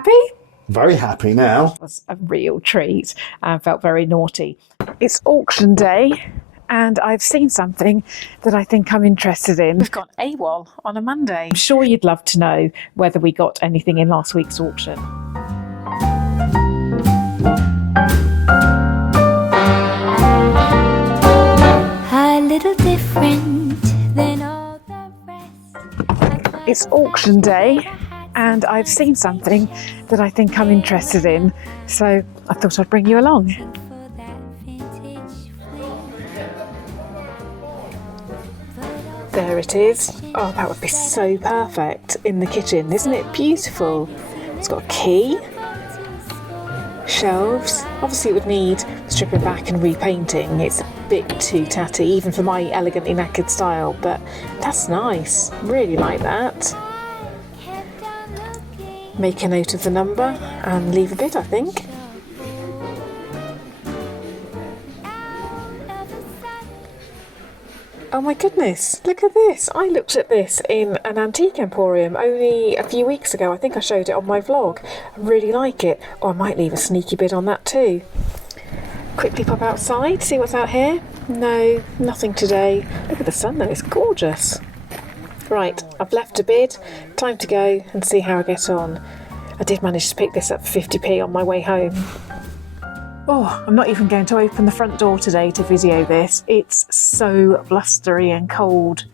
Happy? Very happy now. It was a real treat and felt very naughty. It's auction day and I've seen something that I think I'm interested in. We've got AWOL on a Monday. I'm sure you'd love to know whether we got anything in last week's auction. A little different than all the rest. It's auction day and I've seen something that I think I'm interested in, so I thought I'd bring you along. There it is. Oh, that would be so perfect in the kitchen. Isn't it beautiful? It's got a key, shelves. Obviously it would need stripping back and repainting. It's a bit too tatty, even for my elegantly knackered style, but that's nice. Really like that. Make a note of the number and leave a bid, I think. Oh my goodness, look at this. I looked at this in an antique emporium only a few weeks ago. I think I showed it on my vlog. I really like it. Oh, I might leave a sneaky bid on that too. Quickly pop outside, see what's out here. No, nothing today. Look at the sun though, it's gorgeous. Right, I've left a bid. Time to go and see how I get on. I did manage to pick this up for 50p on my way home. Oh, I'm not even going to open the front door today to video this. It's so blustery and cold.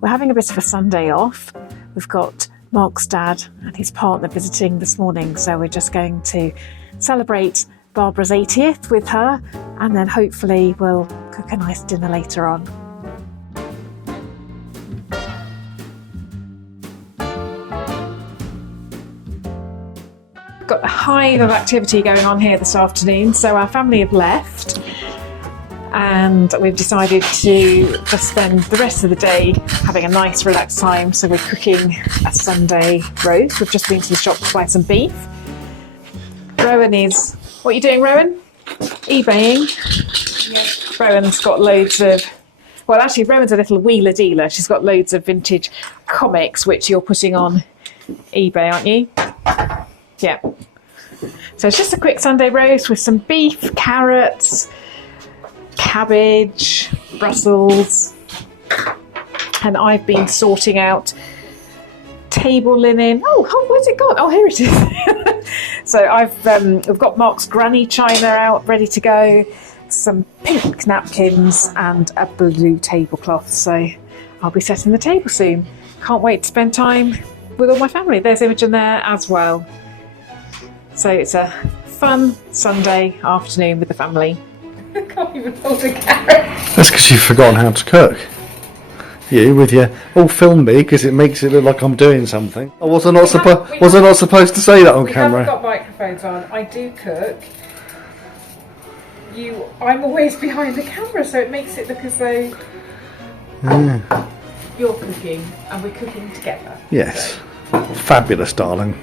We're having a bit of a Sunday off. We've got Mark's dad and his partner visiting this morning, so we're just going to celebrate Barbara's 80th with her, and then hopefully we'll cook a nice dinner later on. Got a hive of activity going on here this afternoon, so our family have left and we've decided to just spend the rest of the day having a nice relaxed time. So we're cooking a Sunday roast. We've just been to the shop to buy some beef. Rowan is, what are you doing, Rowan? eBaying? Yeah. Rowan's got loads of, well actually Rowan's a little wheeler dealer. She's got loads of vintage comics which you're putting on eBay, aren't you? Yeah. So it's just a quick Sunday roast with some beef, carrots, cabbage, Brussels, and I've been sorting out table linen. Oh, where's it gone? Oh, here it is. So we've got Mark's granny china out, ready to go, some pink napkins and a blue tablecloth. So I'll be setting the table soon. Can't wait to spend time with all my family. There's Imogen there as well. So it's a fun Sunday afternoon with the family. I can't even hold a carrot. That's because you've forgotten how to cook. You with your film me because it makes it look like I'm doing something. I was I not supposed to say that on camera? We haven't got microphones on. I do cook. I'm always behind the camera, so it makes it look as though you're cooking and we're cooking together. Yes. Fabulous, darling.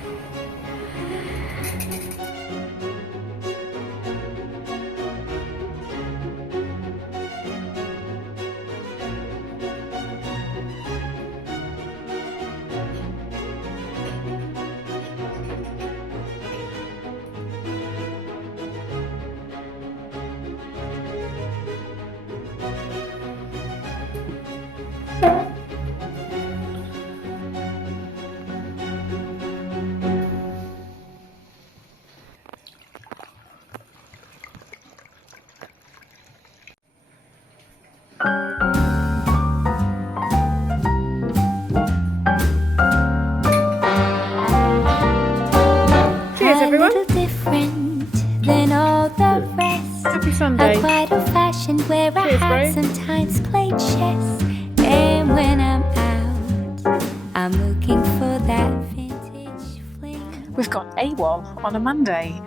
Cheers, everyone. A little different than all the rest. Happy Sunday. I'm quite old-fashioned where Cheers, I bro. sometimes played chess. And when I'm out, I'm looking for that vintage fling. We've got AWOL on a Monday.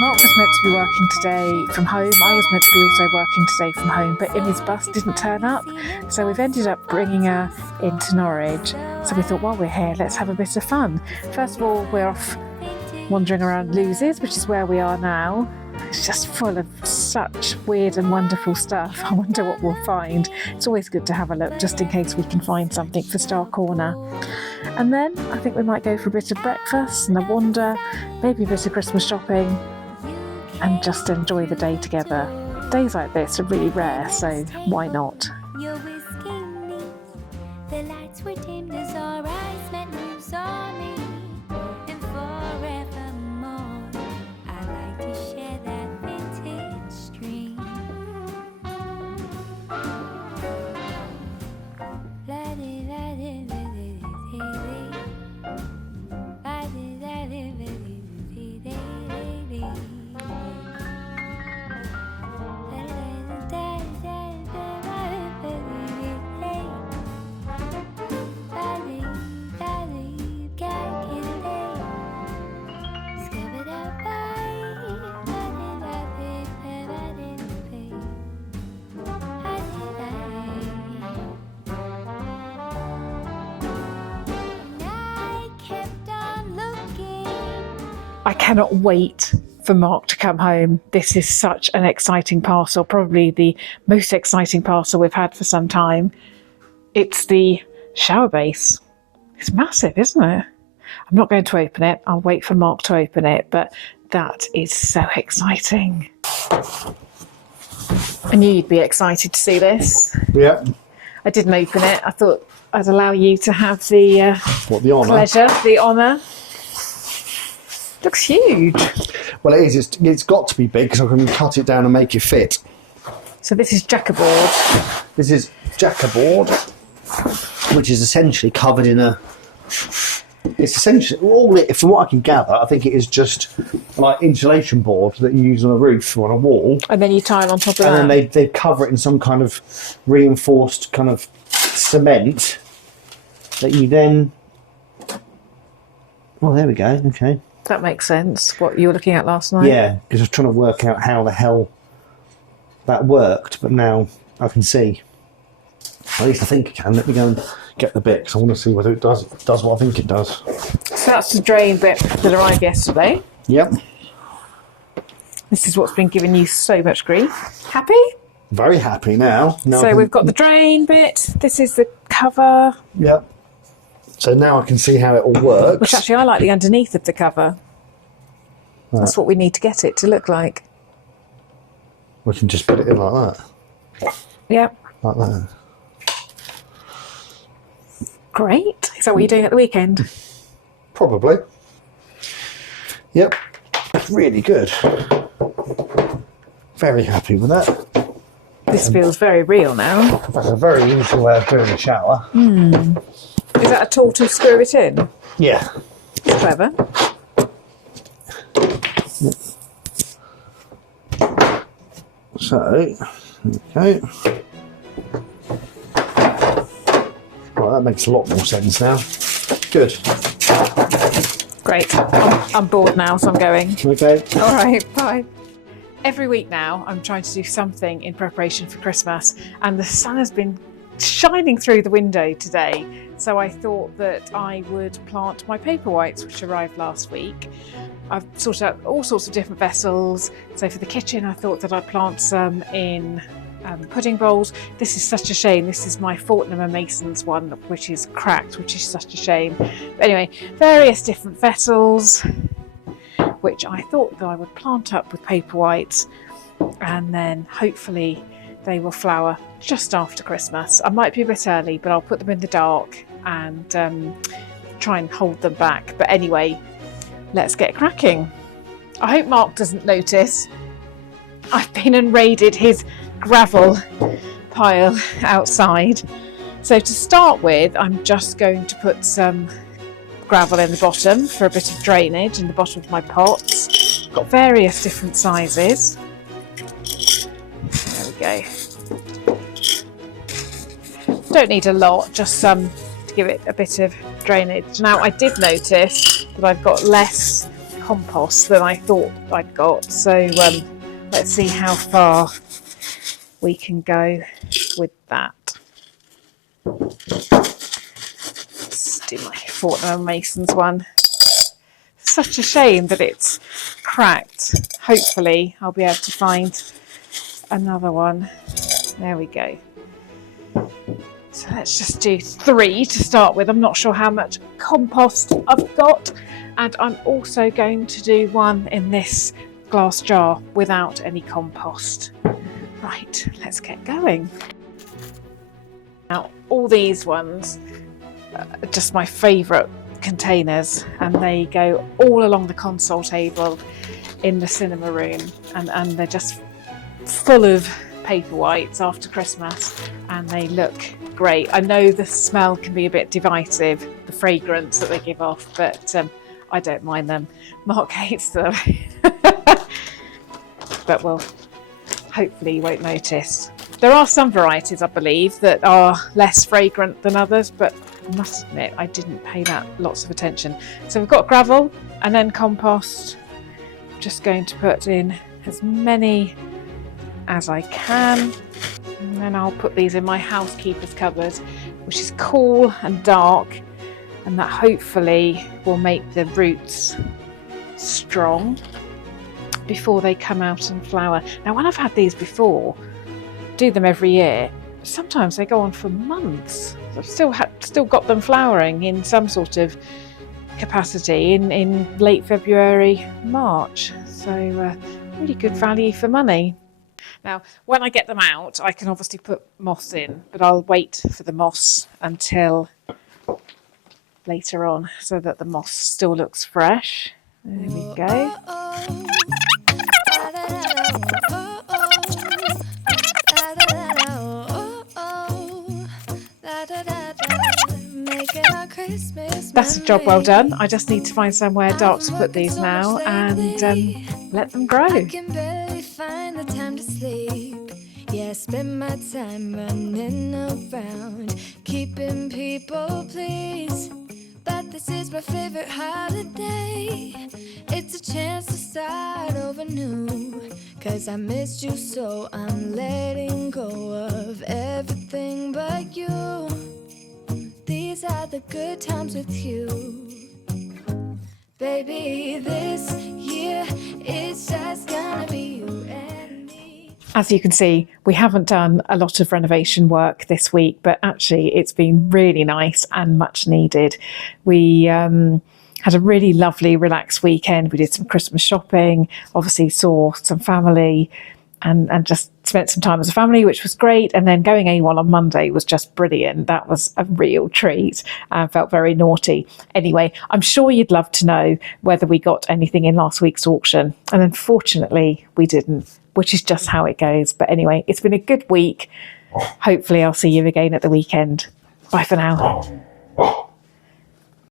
Mark was meant to be working today from home. I was meant to be also working today from home, but Imi's bus didn't turn up. So we've ended up bringing her into Norwich. So we thought, while we're here, let's have a bit of fun. First of all, we're off wandering around Lewes, which is where we are now. It's just full of such weird and wonderful stuff. I wonder what we'll find. It's always good to have a look just in case we can find something for Star Corner. And then I think we might go for a bit of breakfast and a wander maybe a bit of Christmas shopping, and just enjoy the day together. Days like this are really rare, so why not? Your whisking knees, the lights were dimmed as our eyes met, moves on me, and forevermore, I like to share that vintage dream. I cannot wait for Mark to come home. This is such an exciting parcel, probably the most exciting parcel we've had for some time. It's the shower base. It's massive, isn't it? I'm not going to open it. I'll wait for Mark to open it, but that is so exciting. I knew you'd be excited to see this. Yeah. I didn't open it. I thought I'd allow you to have the The honour? pleasure, the honour. Looks huge. Well, it is. It's got to be big because I can cut it down and make it fit. So this is jackerboard. This is jackerboard, which is essentially covered in a... It's essentially, from what I can gather, I think it is just like insulation board that you use on a roof or on a wall. And then you tile on top of that. And then they cover it in some kind of reinforced kind of cement that you then... Oh, there we go. Okay. That makes sense, what you were looking at last night. Yeah, because I was trying to work out how the hell that worked, but now I can see. At least I think I can. Let me go and get the bit because I want to see whether it does what I think it does. So that's the drain bit that arrived yesterday. Yep. This is what's been giving you so much grief. Happy? Very happy now. So we've got the drain bit. This is the cover. Yep. So now I can see how it all works. Which actually I like the underneath of the cover. That's what we need to get it to look like. We can just put it in like that. Yep. Like that. Great. Is that what you're doing at the weekend? Probably. Yep. Really good. Very happy with that. This feels very real now. That's a very easy way of doing a shower. Is that a tool to screw it in? Yeah. That's clever. So, okay. Right, that makes a lot more sense now. Good. Great. I'm bored now, so I'm going. Okay. All right, bye. Every week now, I'm trying to do something in preparation for Christmas, and the sun has been shining through the window today. So I thought that I would plant my paper whites, which arrived last week. I've sorted out all sorts of different vessels. So for the kitchen, I thought that I'd plant some in pudding bowls. This is such a shame. This is my Fortnum & Mason's one, which is cracked, which is such a shame. But anyway, various different vessels, which I thought that I would plant up with paper whites, and then hopefully they will flower just after Christmas. I might be a bit early, but I'll put them in the dark and try and hold them back. But anyway, let's get cracking. I hope Mark doesn't notice. I've been and raided his gravel pile outside. So to start with, I'm just going to put some gravel in the bottom for a bit of drainage in the bottom of my pots. Got various different sizes. There we go. Don't need a lot, just some to give it a bit of drainage. Now I did notice that I've got less compost than I thought I'd got, so let's see how far we can go with that. Let's do my Fortnum & Mason's one. Such a shame that it's cracked. Hopefully I'll be able to find another one. There we go. So let's just do 3 to start with. I'm not sure how much compost I've got, And I'm also going to do one in this glass jar without any compost. Right, let's get going. Now, all these ones are just my favourite containers, and they go all along the console table in the cinema room, and they're just full of paper whites after Christmas, and they look great. I know the smell can be a bit divisive, the fragrance that they give off, but I don't mind them. Mark hates them. But well, hopefully you won't notice. There are some varieties, I believe, that are less fragrant than others, but I must admit I didn't pay that lots of attention. So we've got gravel and then compost. I'm just going to put in as many as I can, and then I'll put these in my housekeeper's cupboard, which is cool and dark, and that hopefully will make the roots strong before they come out and flower. Now, when I've had these before, do them every year, sometimes they go on for months. I've still got them flowering in some sort of capacity in late February, March. So really good value for money. Now, when I get them out, I can obviously put moss in, but I'll wait for the moss until later on so that the moss still looks fresh. There we go. That's a job well done. I just need to find somewhere dark to put these now and let them grow. I can barely find the time to sleep. Yeah, I spend my time running around, keeping people pleased. But this is my favorite holiday. It's a chance to start over new. 'Cause I missed you, so I'm letting go of everything but you. These are the good times with you. Baby, this year it's just gonna be you and me. As you can see, we haven't done a lot of renovation work this week, but actually it's been really nice and much needed. We had a really lovely, relaxed weekend. We did some Christmas shopping, obviously saw some family, and just spent some time as a family, which was great. And then going AWOL on Monday was just brilliant. That was a real treat. I felt very naughty. Anyway, I'm sure you'd love to know whether we got anything in last week's auction. And unfortunately, we didn't, which is just how it goes. But anyway, it's been a good week. Hopefully I'll see you again at the weekend. Bye for now.